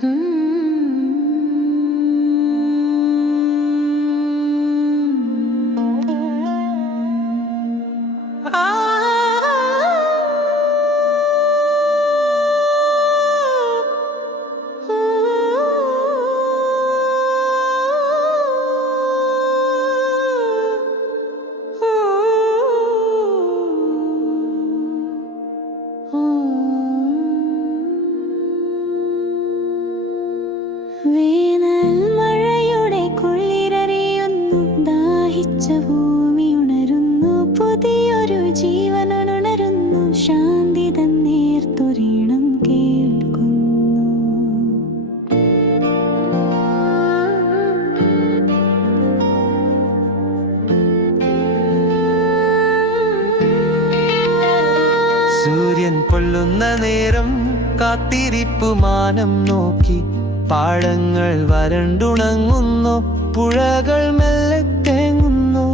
Hmm? വേനൽ മഴയുടെ കുളിരറിയുന്നു ദാഹിച്ച ഭൂമി ഉണരുന്നു പുതിയൊരു ജീവൻ ഉണരുന്നു ശാന്തി തന്നേർത്തൊരീണം കേൾക്കുന്നു. സൂര്യൻ പൊള്ളുന്ന നേരം കാത്തിരിപ്പു മാനം നോക്കി പാടങ്ങൾ വരണ്ടുണങ്ങുന്നു പുഴകൾ മെല്ലെ തേങ്ങുന്നു.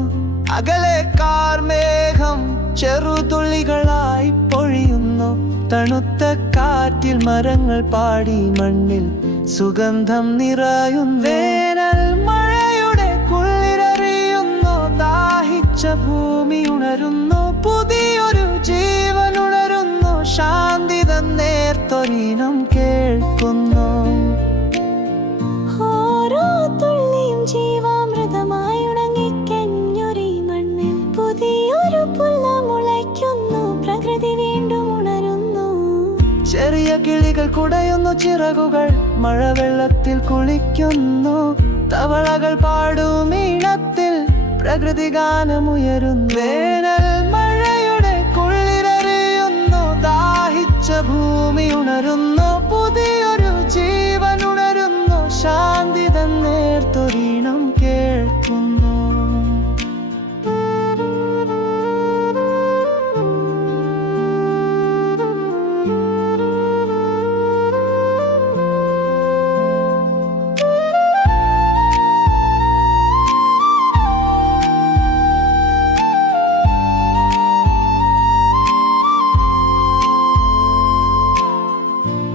അകലെ കാർമേഘം ചെറുതുള്ളികളായി പൊഴിയുന്നു. തണുത്ത കാറ്റിൽ മരങ്ങൾ പാടി മണ്ണിൽ സുഗന്ധം നിറയും വേനൽ മഴയുടെ കുളിരറിയുന്നു ദാഹിച്ച ഭൂമി ഉണരുന്നു പുതിയൊരു ജീവനുണരുന്നു ശാന്തി തന്നേർത്തൊരീനം കേൾക്കുന്നു. കിളികൾ കുടയുന്നു ചിറകുകൾ മഴവെള്ളത്തിൽ കുളിക്കുന്നു. തവളകൾ പാടും ഈണത്തിൽ പ്രകൃതി ഗാനമുയരുന്നു വേനൽ മഴയുടെ കുളിരറിയുന്നു ദാഹിച്ച ഭൂമി ഉണരുന്നു.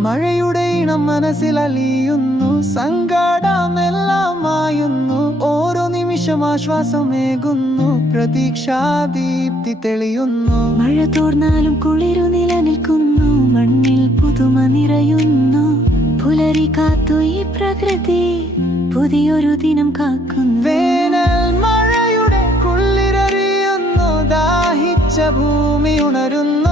മഴയുടെ ഇണം മനസ്സിൽ അലിയുന്നു സങ്കടമെല്ലാമായുന്നു. ഓരോ നിമിഷം ആശ്വാസമേകുന്നു പ്രതീക്ഷാദീപ്തി തെളിയുന്നു. മഴ തോർന്നാലും കുളിരു നിലനിൽക്കുന്നു മണ്ണിൽ പുതുമ നിറയുന്നു. പുലരി കാത്തു ഈ പ്രകൃതി പുതിയൊരു ദിനം കാക്കുന്നു. വേനൽ മഴയുടെ കുളിരറിയുന്നു ദാഹിച്ച ഭൂമി ഉണരുന്നു.